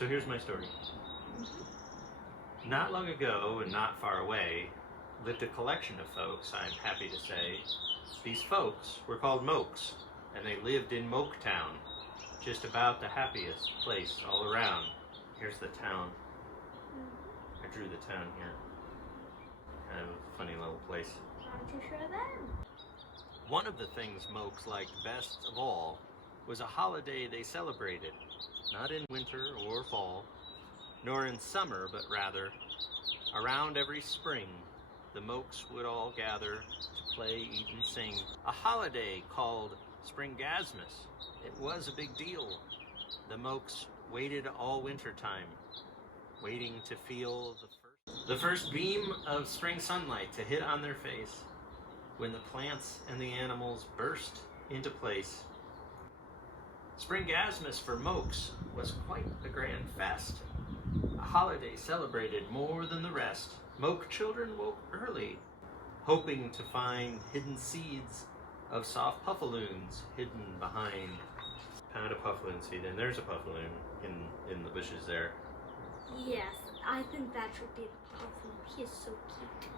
So here's my story. Not long ago, and not far away, lived a collection of folks, I'm happy to say. These folks were called Mokes, and they lived in Moketown, just about the happiest place all around. Here's the town. I drew the town here. Kind of a funny little place. Aren't you sure then? One of the things Mokes liked best of all was a holiday they celebrated, not in winter or fall, nor in summer, but rather around every spring. The Mokes would all gather to play, eat, and sing. A holiday called Springamass. It was a big deal. The Mokes waited all winter time, waiting to feel the first beam of spring sunlight to hit on their face, when the plants and the animals burst into place. Springamass for Mokes was quite a grand fest, a holiday celebrated more than the rest. Moke children woke early, hoping to find hidden seeds of soft puffaloons hidden behind. Found a puffaloon seed, and there's a puffaloon in the bushes there. Yes, I think that should be the puffaloon. He is so cute.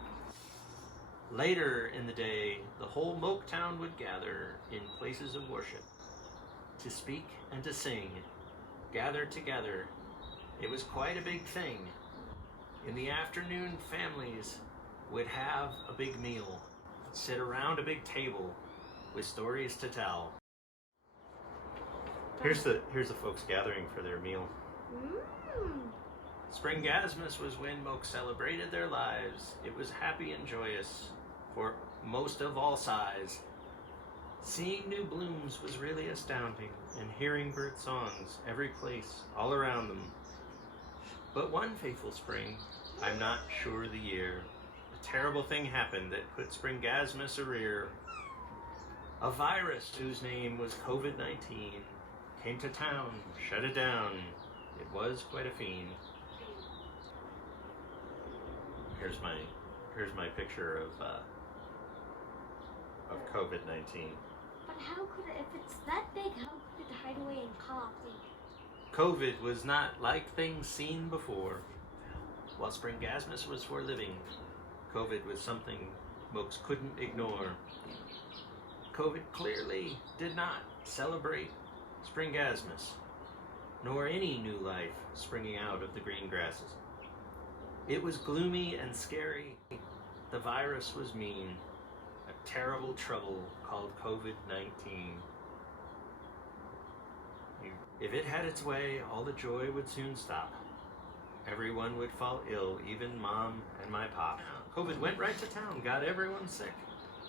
Later in the day, the whole Moketown would gather in places of worship to speak and to sing, gather together. It was quite a big thing. In the afternoon, families would have a big meal, sit around a big table with stories to tell. Here's the folks gathering for their meal. Springamass was when Moke celebrated their lives. It was happy and joyous for most of all size. Seeing new blooms was really astounding, and hearing bird songs every place, all around them. But one fateful spring, I'm not sure the year, a terrible thing happened that put Springamass a-rear. A virus whose name was COVID-19 came to town, shut it down. It was quite a fiend. Here's my picture of COVID-19. But how could it, if it's that big, how could it hide away and cough? COVID was not like things seen before. While Springamass was for living, COVID was something Mokes couldn't ignore. COVID clearly did not celebrate Springamass, nor any new life springing out of the green grasses. It was gloomy and scary. The virus was mean, a terrible trouble called COVID-19. If it had its way, all the joy would soon stop. Everyone would fall ill, even Mom and my pop. COVID went right to town, got everyone sick.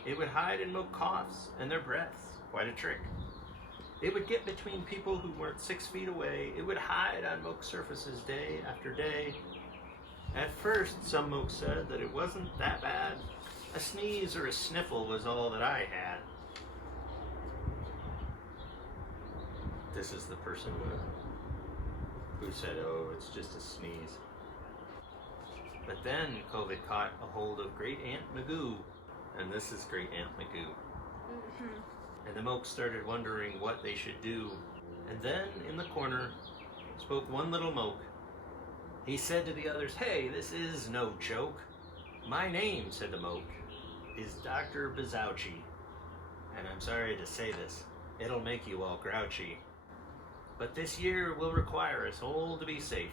It would hide in Moke coughs and their breaths, quite a trick. It would get between people who weren't 6 feet away. It would hide on Moke surfaces day after day. At first, some Moke said that it wasn't that bad. A sneeze or a sniffle was all that I had. This is the person who said, oh, it's just a sneeze. But then COVID caught a hold of Great Aunt Magoo, and this is Great Aunt Magoo. And the Mokes started wondering what they should do. And then, in the corner, spoke one little Moke. He said to the others, hey, this is no joke. My name, said the Moke, is Dr. Bazouchi. And I'm sorry to say this, it'll make you all grouchy. But this year will require us all to be safe.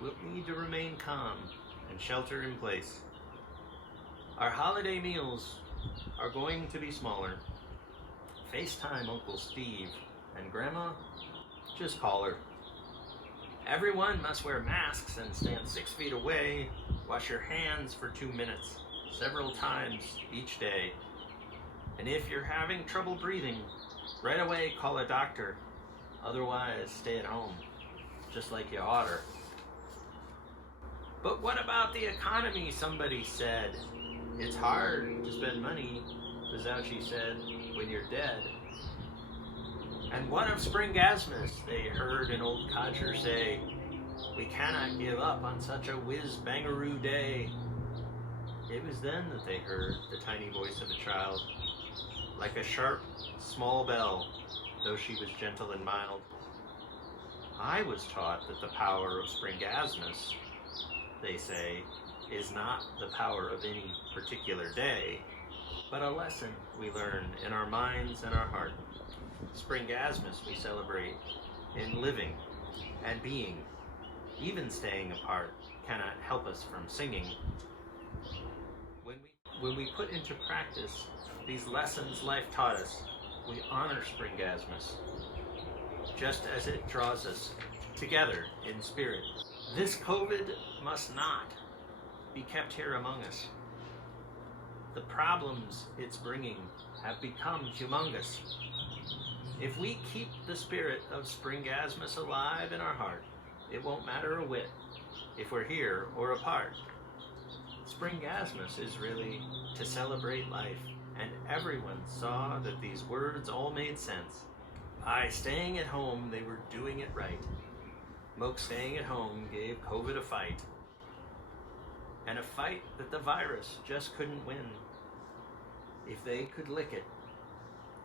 We'll need to remain calm and shelter in place. Our holiday meals are going to be smaller. FaceTime Uncle Steve, and Grandma, just call her. Everyone must wear masks and stand 6 feet away. Wash your hands for 2 minutes, several times each day. And if you're having trouble breathing, right away call a doctor. Otherwise, stay at home, just like you oughter. But what about the economy, somebody said. It's hard to spend money, Bazouchi said, when you're dead. And what of Springamass, they heard an old codger say. We cannot give up on such a whiz-bangaroo day. It was then that they heard the tiny voice of a child, like a sharp, small bell, though she was gentle and mild. I was taught that the power of Springamass, they say, is not the power of any particular day, but a lesson we learn in our minds and our heart. Springamass we celebrate in living and being. Even staying apart cannot help us from singing. When we put into practice these lessons life taught us, we honor Springamass, just as it draws us together in spirit. This COVID must not be kept here among us. The problems it's bringing have become humongous. If we keep the spirit of Springamass alive in our heart, it won't matter a whit if we're here or apart. Springamass is really to celebrate life, and everyone saw that these words all made sense. By staying at home, they were doing it right. Moke staying at home gave COVID a fight, and a fight that the virus just couldn't win. If they could lick it,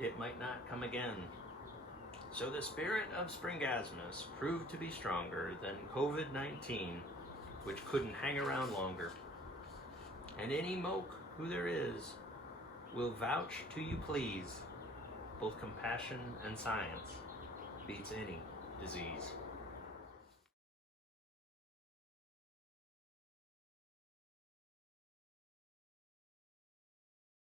it might not come again. So the spirit of Springamass proved to be stronger than COVID-19, which couldn't hang around longer. And any moke who there is will vouch to you please, both compassion and science beats any disease.